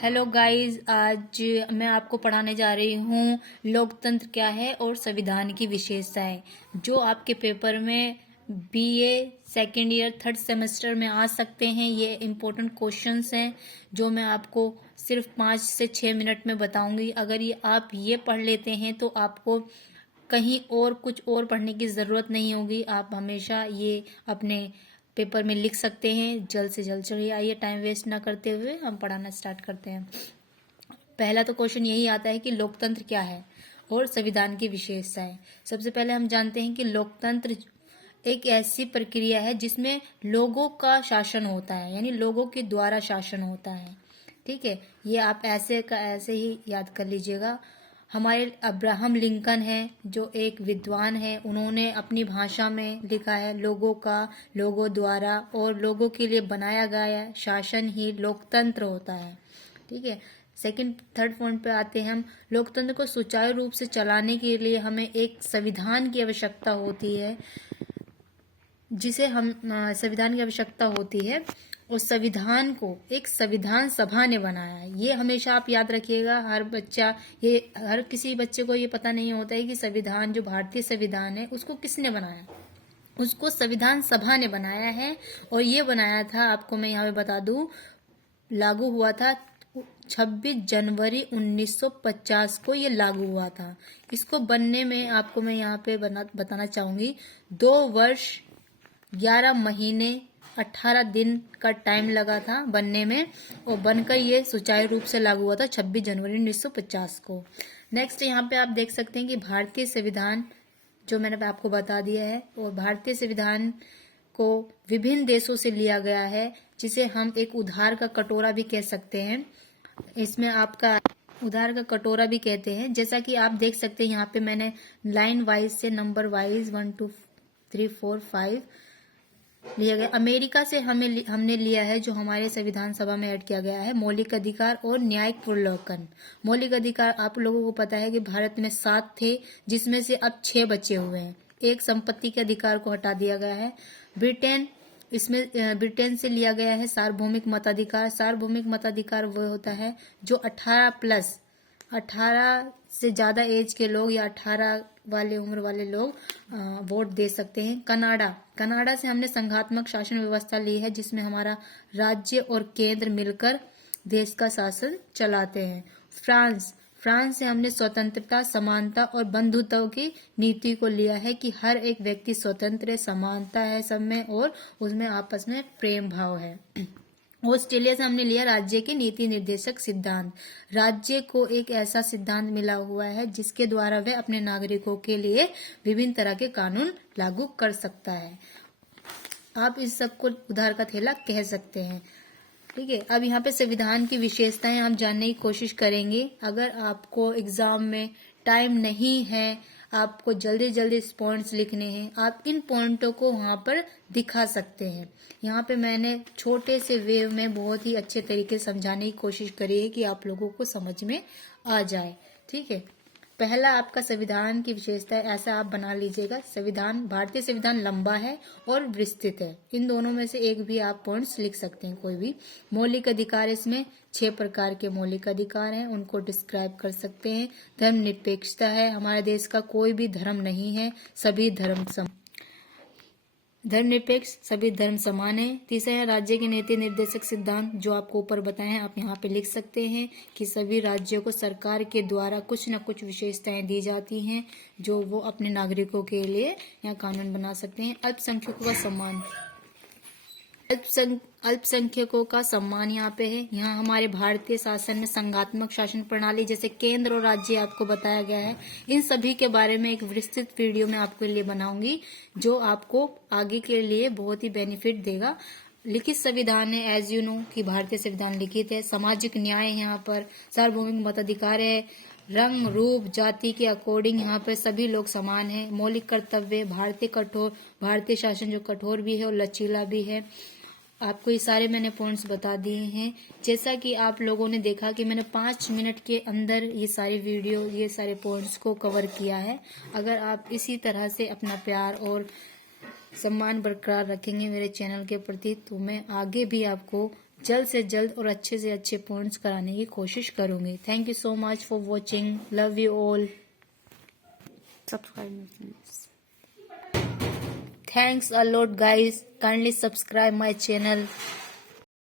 Hello guys, आज मैं आपको पढ़ाने जा रही हूँ लोकतंत्र क्या है और संविधान की विशेषताएं, जो आपके पेपर में BA second year third semester में आ सकते हैं। ये इम्पोर्टेंट क्वेश्चंस हैं जो मैं आपको सिर्फ 5 से 6 मिनट में बताऊंगी। अगर आप ये पढ़ लेते हैं तो आपको कहीं और कुछ और पढ़ने की ज़रूरत नहीं होगी। आप हमेशा ये अपने पेपर में लिख सकते हैं। जल्द से जल्द चलिए, आइए टाइम वेस्ट ना करते हुए हम पढ़ाना स्टार्ट करते हैं। पहला तो क्वेश्चन यही आता है कि लोकतंत्र क्या है और संविधान की विशेषताएं। सबसे पहले हम जानते हैं कि लोकतंत्र एक ऐसी प्रक्रिया है जिसमें लोगों का शासन होता है, यानी लोगों के द्वारा शासन होता है। ठीक है, ये आप ऐसे का ऐसे ही याद कर लीजिएगा। हमारे अब्राहम लिंकन है जो एक विद्वान है, उन्होंने अपनी भाषा में लिखा है लोगों का, लोगों द्वारा और लोगों के लिए बनाया गया शासन ही लोकतंत्र होता है। ठीक है, सेकंड थर्ड पॉइंट पे आते हैं हम। लोकतंत्र को सुचारू रूप से चलाने के लिए हमें एक संविधान की आवश्यकता होती है, जिसे हम संविधान की आवश्यकता होती है। उस संविधान को एक संविधान सभा ने बनाया है। ये हमेशा आप याद रखिएगा। हर किसी बच्चे को ये पता नहीं होता है कि संविधान, जो भारतीय संविधान है, उसको किसने बनाया। उसको संविधान सभा ने बनाया है और ये बनाया था, आपको मैं यहाँ पे बता दूं, लागू हुआ था 26 जनवरी 1950 को ये लागू हुआ था। इसको बनने में आपको मैं यहाँ पे बताना चाहूंगी 2 वर्ष 11 महीने 18 दिन का टाइम लगा था बनने में, और बनकर ये सुचारू रूप से लागू हुआ था 26 जनवरी 1950 को। नेक्स्ट यहाँ पे आप देख सकते हैं कि भारतीय संविधान, जो मैंने आपको बता दिया है, और भारतीय संविधान को विभिन्न देशों से लिया गया है, जिसे हम एक उधार का कटोरा भी कह सकते हैं। इसमें आपका उधार का कटोरा भी कहते हैं। जैसा कि आप देख सकते हैं यहाँ पे मैंने लाइन वाइज से नंबर वाइज 1 2 3 4 5 लिया गया। अमेरिका से हमने लिया है, जो हमारे संविधान सभा में ऐड किया गया है, मौलिक अधिकार और न्यायिक पूर्वलोकन। मौलिक अधिकार आप लोगों को पता है कि भारत में 7 थे, जिसमें से अब 6 बचे हुए हैं। एक संपत्ति के अधिकार को हटा दिया गया है। ब्रिटेन से लिया गया है सार्वभौमिक मताधिकार। सार्वभौमिक मताधिकार वो होता है जो 18 से ज्यादा एज के लोग या 18 वाले उम्र वाले लोग वोट दे सकते हैं। कनाडा से हमने संघात्मक शासन व्यवस्था ली है, जिसमें हमारा राज्य और केंद्र मिलकर देश का शासन चलाते हैं। फ्रांस से हमने स्वतंत्रता, समानता और बंधुत्व की नीति को लिया है कि हर एक व्यक्ति स्वतंत्र है, समानता है सब में और उसमें आपस में प्रेम भाव है। ऑस्ट्रेलिया से हमने लिया राज्य के नीति निर्देशक सिद्धांत। राज्य को एक ऐसा सिद्धांत मिला हुआ है जिसके द्वारा वह अपने नागरिकों के लिए विभिन्न तरह के कानून लागू कर सकता है। आप इस सब को उधार का थैला कह सकते हैं। ठीक है, अब यहाँ पे संविधान की विशेषताएं हम जानने की कोशिश करेंगे। अगर आपको एग्जाम में टाइम नहीं है, आपको जल्दी जल्दी इस पॉइंट्स लिखने हैं, आप इन पॉइंटों को वहां पर दिखा सकते हैं। यहाँ पे मैंने छोटे से वे में बहुत ही अच्छे तरीके से समझाने की कोशिश करी है कि आप लोगों को समझ में आ जाए। ठीक है, पहला आपका संविधान की विशेषता है, ऐसा आप बना लीजिएगा। भारतीय संविधान लंबा है और विस्तृत है। इन दोनों में से एक भी आप पॉइंट्स लिख सकते हैं, कोई भी। मौलिक अधिकार, इसमें 6 प्रकार के मौलिक अधिकार हैं, उनको डिस्क्राइब कर सकते हैं। धर्मनिरपेक्षता है, हमारे देश का कोई भी धर्म नहीं है, धर्मनिरपेक्ष, सभी धर्म समान है। तीसरा है राज्य के नीति निर्देशक सिद्धांत, जो आपको ऊपर बताए हैं, आप यहाँ पे लिख सकते हैं कि सभी राज्यों को सरकार के द्वारा कुछ न कुछ विशेषताएं दी जाती हैं, जो वो अपने नागरिकों के लिए यहाँ कानून बना सकते हैं। अल्पसंख्यकों का सम्मान, अल्पसंख्यकों का सम्मान यहाँ पे है। यहाँ हमारे भारतीय शासन में संघात्मक शासन प्रणाली, जैसे केंद्र और राज्य आपको बताया गया है। इन सभी के बारे में एक विस्तृत वीडियो मैं आपके लिए बनाऊंगी, जो आपको आगे के लिए बहुत ही बेनिफिट देगा। लिखित संविधान है, एज यू नो कि भारतीय संविधान लिखित है। सामाजिक न्याय, यहाँ पर सार्वभौमिक मताधिकार है। रंग रूप जाति के अकॉर्डिंग यहाँ पर सभी लोग समान हैं। मौलिक कर्तव्य, भारतीय शासन जो कठोर भी है और लचीला भी है। आपको ये सारे मैंने पॉइंट्स बता दिए हैं। जैसा कि आप लोगों ने देखा कि मैंने 5 मिनट के अंदर ये सारे पॉइंट्स को कवर किया है। अगर आप इसी तरह से अपना प्यार और सम्मान बरकरार रखेंगे मेरे चैनल के प्रति, तो मैं आगे भी आपको जल्द से जल्द और अच्छे से अच्छे पॉइंट्स कराने की कोशिश करूंगी। Thank you so much for watching, love you all, Subscribe my channel. thanks a lot guys, kindly subscribe my channel.